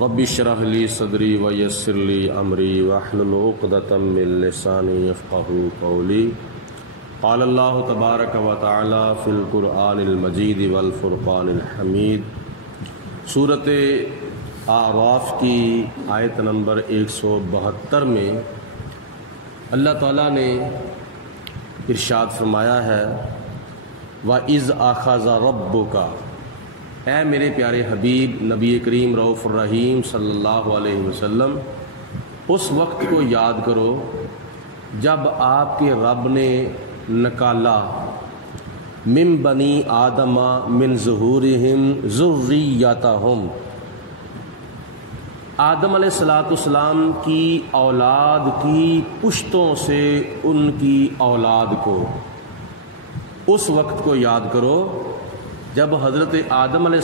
رب اشرح لی صدری ویسر لی امری واحلل عقدۃ من لسانی یفقهوا قولی قال اللہ تبارک و تعالی فی القرآن المجید والفرقان الحمید۔ سورۃ اعراف کی آیت نمبر 172 میں اللہ تعالیٰ نے ارشاد فرمایا ہے وَإِذْ أَخَذَ رَبُّكَ، اے میرے پیارے حبیب نبی کریم رؤوف الرحیم صلی اللہ علیہ وسلم، اس وقت کو یاد کرو جب آپ کے رب نے نکالا من بنی آدم من ظہورہم ذریتہم، آدم علیہ السلام کی اولاد کی پشتوں سے ان کی اولاد کو۔ اس وقت کو یاد کرو جب حضرت آدم علیہ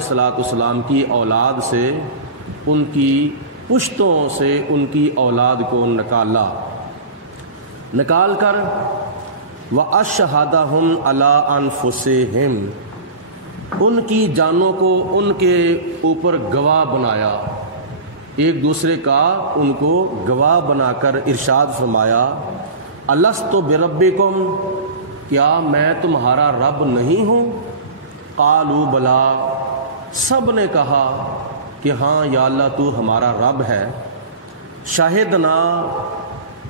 السلام کی اولاد سے ان کی پشتوں سے ان کی اولاد کو نکال کر وَأَشْهَدَهُمْ عَلَىٰ أَنفُسِهِمْ، ان کی جانوں کو ان کے اوپر گواہ بنایا، ایک دوسرے کا ان کو گواہ بنا کر ارشاد فرمایا الست بربکم، کیا میں تمہارا رب نہیں ہوں؟ قالوا بلا، سب نے کہا کہ ہاں یا اللہ تو ہمارا رب ہے۔ شاہدنا،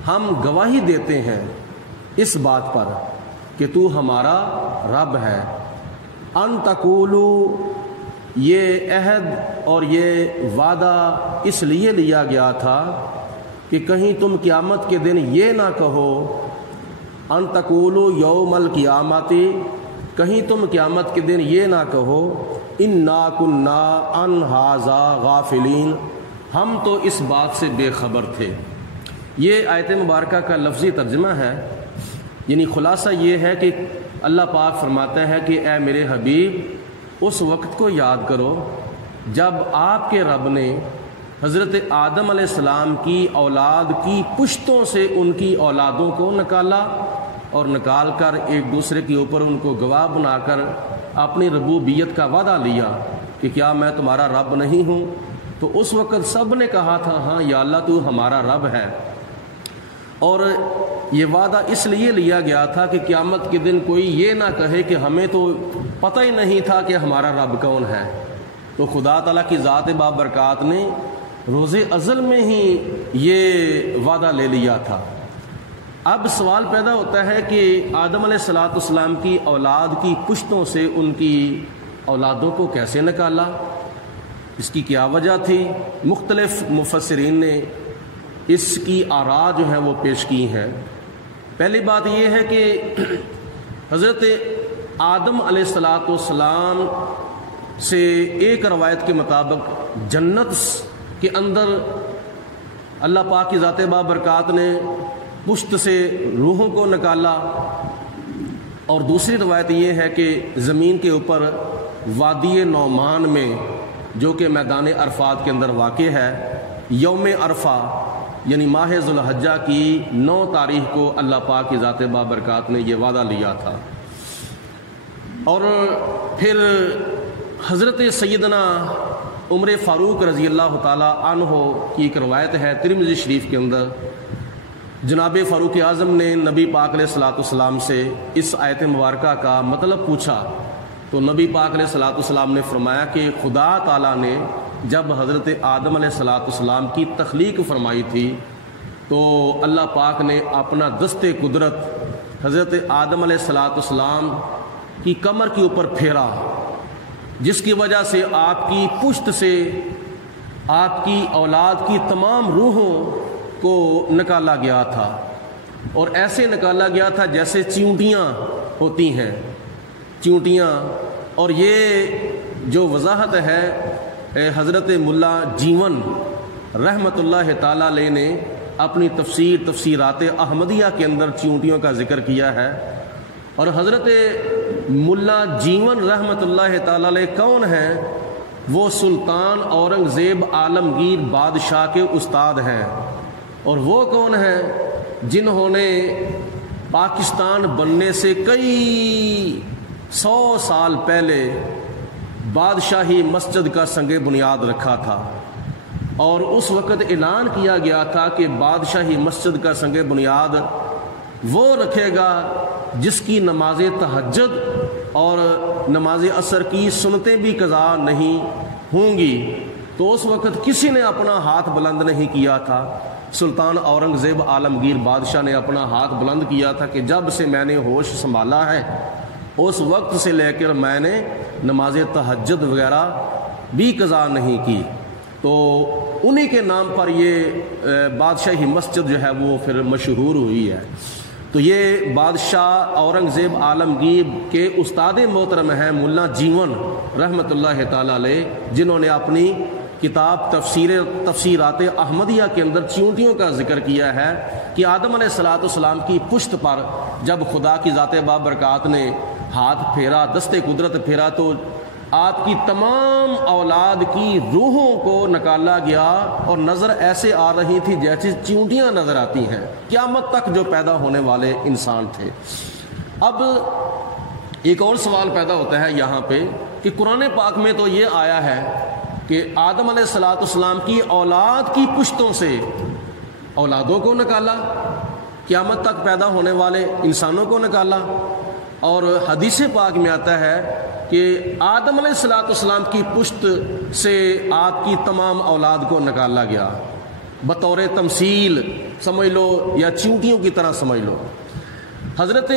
ہم گواہی دیتے ہیں اس بات پر کہ تو ہمارا رب ہے۔ ان تقولوا، یہ عہد اور یہ وعدہ اس لیے لیا گیا تھا کہ کہیں تم قیامت کے دن یہ نہ کہو، ان تقولوا یوم القیامت، کہیں تم قیامت کے دن یہ نہ کہو انا کنا عن ھذا غافلین، ہم تو اس بات سے بے خبر تھے۔ یہ آیت مبارکہ کا لفظی ترجمہ ہے، یعنی خلاصہ یہ ہے کہ اللہ پاک فرماتا ہے کہ اے میرے حبیب اس وقت کو یاد کرو جب آپ کے رب نے حضرت آدم علیہ السلام کی اولاد کی پشتوں سے ان کی اولادوں کو نکالا اور نکال کر ایک دوسرے کے اوپر ان کو گواہ بنا کر اپنی ربوبیت کا وعدہ لیا کہ کیا میں تمہارا رب نہیں ہوں؟ تو اس وقت سب نے کہا تھا ہاں یا اللہ تو ہمارا رب ہے، اور یہ وعدہ اس لیے لیا گیا تھا کہ قیامت کے دن کوئی یہ نہ کہے کہ ہمیں تو پتہ ہی نہیں تھا کہ ہمارا رب کون ہے۔ تو خدا تعالیٰ کی ذات بابرکات نے روز ازل میں ہی یہ وعدہ لے لیا تھا۔ اب سوال پیدا ہوتا ہے کہ آدم علیہ السلام کی اولاد کی پشتوں سے ان کی اولادوں کو کیسے نکالا، اس کی کیا وجہ تھی؟ مختلف مفسرین نے اس کی آراء جو ہیں وہ پیش کی ہیں۔ پہلی بات یہ ہے کہ حضرت آدم علیہ السلام سے ایک روایت کے مطابق جنت کے اندر اللہ پاک کی ذات بابرکات نے پشت سے روحوں کو نکالا، اور دوسری روایت یہ ہے کہ زمین کے اوپر وادی نعمان میں جو کہ میدان عرفات کے اندر واقع ہے، یوم عرفہ یعنی ماہ ذوالحجہ کی 9 تاریخ کو اللہ پاک کی ذات بابرکات نے یہ وعدہ لیا تھا۔ اور پھر حضرت سیدنا عمر فاروق رضی اللہ تعالی عنہ کی ایک روایت ہے ترمذی شریف کے اندر، جناب فاروق اعظم نے نبی پاک علیہ السلام سے اس آیت مبارکہ کا مطلب پوچھا، تو نبی پاک علیہ السلام نے فرمایا کہ خدا تعالیٰ نے جب حضرت آدم علیہ السلام کی تخلیق فرمائی تھی تو اللہ پاک نے اپنا دست قدرت حضرت آدم علیہ السلام کی کمر کے اوپر پھیرا، جس کی وجہ سے آپ کی پشت سے آپ کی اولاد کی تمام روحوں کو نکالا گیا تھا، اور ایسے نکالا گیا تھا جیسے چیونٹیاں ہوتی ہیں، چیونٹیاں۔ اور یہ جو وضاحت ہے حضرت ملا جیون رحمۃ اللہ تعالیٰ علیہ نے اپنی تفسیرات احمدیہ کے اندر چیونٹیوں کا ذکر کیا ہے۔ اور حضرت ملا جیون رحمۃ اللہ تعالیٰ علیہ کون ہیں؟ وہ سلطان اورنگزیب عالمگیر بادشاہ کے استاد ہیں۔ اور وہ کون ہیں؟ جنہوں نے پاکستان بننے سے کئی 100 سال پہلے بادشاہی مسجد کا سنگ بنیاد رکھا تھا، اور اس وقت اعلان کیا گیا تھا کہ بادشاہی مسجد کا سنگ بنیاد وہ رکھے گا جس کی نماز تہجد اور نماز عصر کی سنتیں بھی قضا نہیں ہوں گی۔ تو اس وقت کسی نے اپنا ہاتھ بلند نہیں کیا تھا۔ سلطان اورنگزیب عالمگیر بادشاہ نے اپنا ہاتھ بلند کیا تھا کہ جب سے میں نے ہوش سنبھالا ہے اس وقت سے لے کر میں نے نماز تہجد وغیرہ بھی قضا نہیں کی۔ تو انہی کے نام پر یہ بادشاہی مسجد جو ہے وہ پھر مشہور ہوئی ہے۔ تو یہ بادشاہ اورنگزیب عالمگیر کے استاد محترم ہیں ملا جیون رحمۃ اللہ تعالی علیہ، جنہوں نے اپنی کتاب تفسیرات احمدیہ کے اندر چیونٹیوں کا ذکر کیا ہے کہ آدم علیہ السلام کی پشت پر جب خدا کی ذات بابرکات نے ہاتھ پھیرا، دستے قدرت پھیرا، تو آپ کی تمام اولاد کی روحوں کو نکالا گیا اور نظر ایسے آ رہی تھی جیسے چیونٹیاں نظر آتی ہیں، قیامت تک جو پیدا ہونے والے انسان تھے۔ اب ایک اور سوال پیدا ہوتا ہے یہاں پہ کہ قرآن پاک میں تو یہ آیا ہے کہ آدم علیہ السلام کی اولاد کی پشتوں سے اولادوں کو نکالا، قیامت تک پیدا ہونے والے انسانوں کو نکالا، اور حدیث پاک میں آتا ہے کہ آدم علیہ السلام کی پشت سے آپ کی تمام اولاد کو نکالا گیا، بطور تمثیل سمجھ لو یا چیونٹیوں کی طرح سمجھ لو۔ حضرت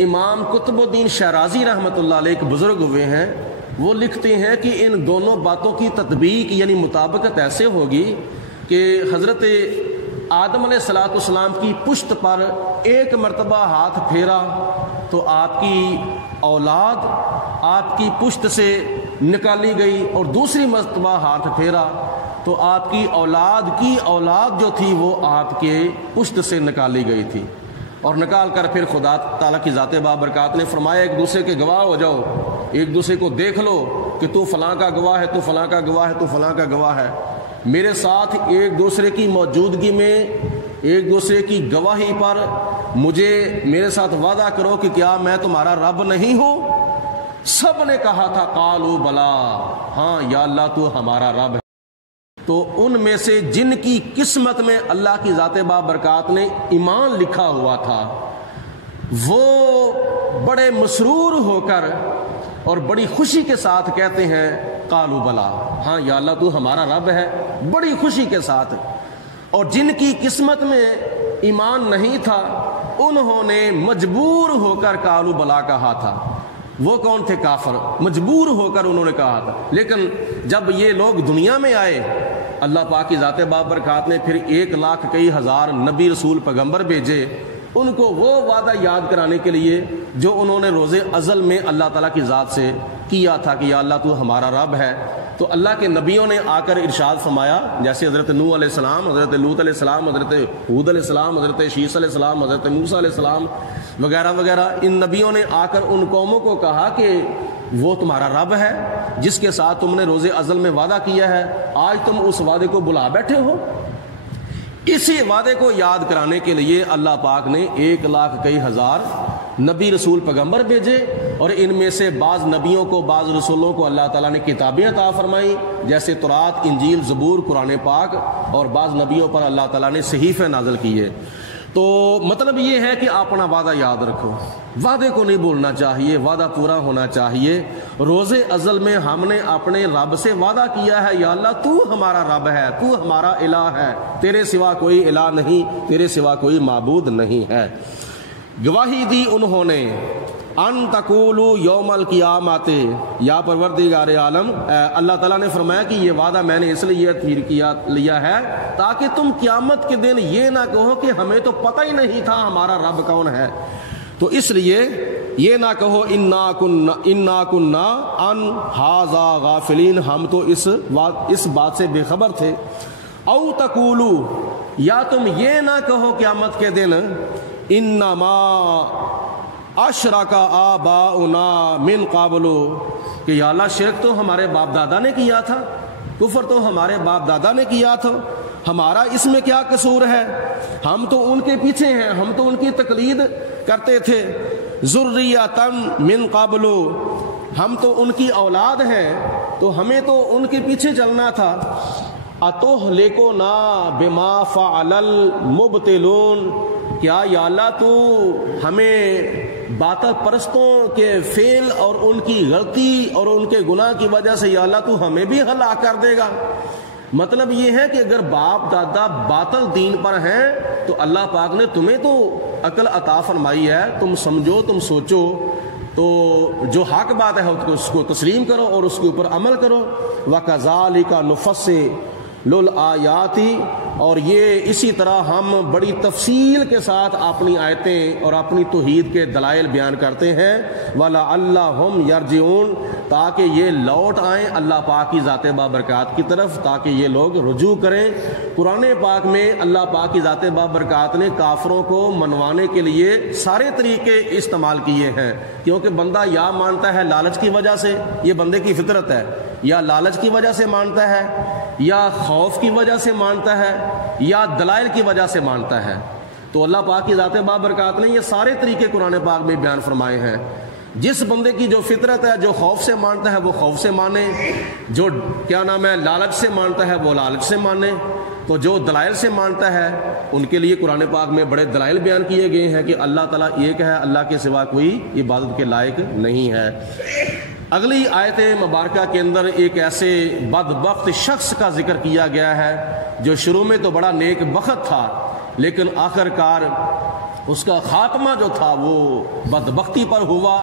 امام قطب الدین شیرازی رحمۃ اللہ علیہ ایک بزرگ ہوئے ہیں، وہ لکھتے ہیں کہ ان دونوں باتوں کی تطبیق یعنی مطابقت ایسے ہوگی کہ حضرت آدم علیہ السلام کی پشت پر ایک مرتبہ ہاتھ پھیرا تو آپ کی اولاد آپ کی پشت سے نکالی گئی، اور دوسری مرتبہ ہاتھ پھیرا تو آپ کی اولاد جو تھی وہ آپ کے پشت سے نکالی گئی تھی، اور نکال کر پھر خدا تعالیٰ کی ذات بابرکات نے فرمایا ایک دوسرے کے گواہ ہو جاؤ، ایک دوسرے کو دیکھ لو کہ تو فلاں کا گواہ ہے، تو فلاں کا گواہ ہے، تو فلاں کا گواہ ہے۔ میرے ساتھ ایک دوسرے کی موجودگی میں ایک دوسرے کی گواہی پر میرے ساتھ وعدہ کرو کہ کیا میں تمہارا رب نہیں ہوں؟ سب نے کہا تھا قالوا بلا، ہاں یا اللہ تو ہمارا رب ہے۔ تو ان میں سے جن کی قسمت میں اللہ کی ذات بابرکات نے ایمان لکھا ہوا تھا وہ بڑے مسرور ہو کر اور بڑی خوشی کے ساتھ کہتے ہیں قالوا بلا، ہاں یا اللہ تو ہمارا رب ہے، بڑی خوشی کے ساتھ۔ اور جن کی قسمت میں ایمان نہیں تھا انہوں نے مجبور ہو کر قالوا بلا کہا تھا۔ وہ کون تھے؟ کافر، مجبور ہو کر انہوں نے کہا تھا۔ لیکن جب یہ لوگ دنیا میں آئے، اللہ پاک کی ذات بابرکات نے پھر 1,00,000 نبی رسول پیغمبر بھیجے، ان کو وہ وعدہ یاد کرانے کے لیے جو انہوں نے روز ازل میں اللہ تعالیٰ کی ذات سے کیا تھا کہ یا اللہ تو ہمارا رب ہے۔ تو اللہ کے نبیوں نے آ کر ارشاد فرمایا، جیسے حضرت نوح علیہ السلام، حضرت لوط علیہ السلام، حضرت ہود علیہ السلام، حضرت شیس علیہ السلام، حضرت موسیٰ علیہ السلام وغیرہ وغیرہ، ان نبیوں نے آ کر ان قوموں کو کہا کہ وہ تمہارا رب ہے جس کے ساتھ تم نے روز ازل میں وعدہ کیا ہے، آج تم اس وعدے کو بلا بیٹھے ہو۔ اسی وعدے کو یاد کرانے کے لیے اللہ پاک نے 1,00,000 نبی رسول پیغمبر بھیجے، اور ان میں سے بعض نبیوں کو بعض رسولوں کو اللہ تعالیٰ نے کتابیں عطا فرمائیں جیسے تورات، انجیل، زبور، قرآن پاک، اور بعض نبیوں پر اللہ تعالیٰ نے صحیفے نازل کیے۔ تو مطلب یہ ہے کہ آپ اپنا وعدہ یاد رکھو، وعدے کو نہیں بھولنا چاہیے، وعدہ پورا ہونا چاہیے۔ روز ازل میں ہم نے اپنے رب سے وعدہ کیا ہے، یا اللہ تو ہمارا رب ہے، تو ہمارا الہ ہے، تیرے سوا کوئی الہ نہیں، تیرے سوا کوئی معبود نہیں ہے۔ گواہی دی انہوں نے ان تقولوا یوم القیامت، یا پروردگار عالم اللہ تعالیٰ نے فرمایا کہ یہ وعدہ میں نے اس لیے لیا ہے تاکہ تم قیامت کے دن یہ نہ کہو کہ ہمیں تو پتہ ہی نہیں تھا ہمارا رب کون ہے۔ تو اس لیے یہ نہ کہو انا کننا عن ھذا غافلین، ہم تو اس بات سے بے خبر تھے۔ او تقولوا، یا تم یہ نہ کہو قیامت کے دن انما اشرک آباؤنا من قبل، کہ یا اللہ شرک تو ہمارے باپ دادا نے کیا تھا، کفر تو ہمارے باپ دادا نے کیا تھا، ہمارا اس میں کیا قصور ہے؟ ہم تو ان کے پیچھے ہیں، ہم تو ان کی تقلید کرتے تھے۔ ذریۃ من قبل، ہم تو ان کی اولاد ہیں تو ہمیں تو ان کے پیچھے چلنا تھا۔ اتہلکنا بما فعل المبطلون، کیا یا اللہ تو ہمیں باطل پرستوں کے فعل اور ان کی غلطی اور ان کے گناہ کی وجہ سے یا اللہ تو ہمیں بھی ہلاک کر دے گا؟ مطلب یہ ہے کہ اگر باپ دادا باطل دین پر ہیں تو اللہ پاک نے تمہیں تو عقل عطا فرمائی ہے، تم سمجھو، تم سوچو، تو جو حق بات ہے اس کو تسلیم کرو اور اس کے اوپر عمل کرو۔ وَكَذَلِكَ نُفَصِّلُ الْآيَاتِ، اور یہ اسی طرح ہم بڑی تفصیل کے ساتھ اپنی آیتیں اور اپنی توحید کے دلائل بیان کرتے ہیں۔ وَلَعَلَّهُمْ يَرْجِعُونَ، تاکہ یہ لوٹ آئیں اللہ پاک کی ذات بابرکات کی طرف، تاکہ یہ لوگ رجوع کریں۔ قرآن پاک میں اللہ پاک کی ذات بابرکات نے کافروں کو منوانے کے لیے سارے طریقے استعمال کیے ہیں، کیونکہ بندہ یا مانتا ہے لالچ کی وجہ سے، یہ بندے کی فطرت ہے، یا لالچ کی وجہ سے مانتا ہے، یا خوف کی وجہ سے مانتا ہے، یا دلائل کی وجہ سے مانتا ہے۔ تو اللہ پاک کی ذات بابرکات نے یہ سارے طریقے قرآن پاک میں بیان فرمائے ہیں۔ جس بندے کی جو فطرت ہے، جو خوف سے مانتا ہے وہ خوف سے مانے، جو لالچ سے مانتا ہے وہ لالچ سے مانے، تو جو دلائل سے مانتا ہے ان کے لیے قرآن پاک میں بڑے دلائل بیان کیے گئے ہیں کہ اللہ تعالیٰ ایک ہے، اللہ کے سوا کوئی عبادت کے لائق نہیں ہے۔ اگلی آیت مبارکہ کے اندر ایک ایسے بدبخت شخص کا ذکر کیا گیا ہے جو شروع میں تو بڑا نیک بخت تھا، لیکن آخر کار اس کا خاتمہ جو تھا وہ بدبختی پر ہوا۔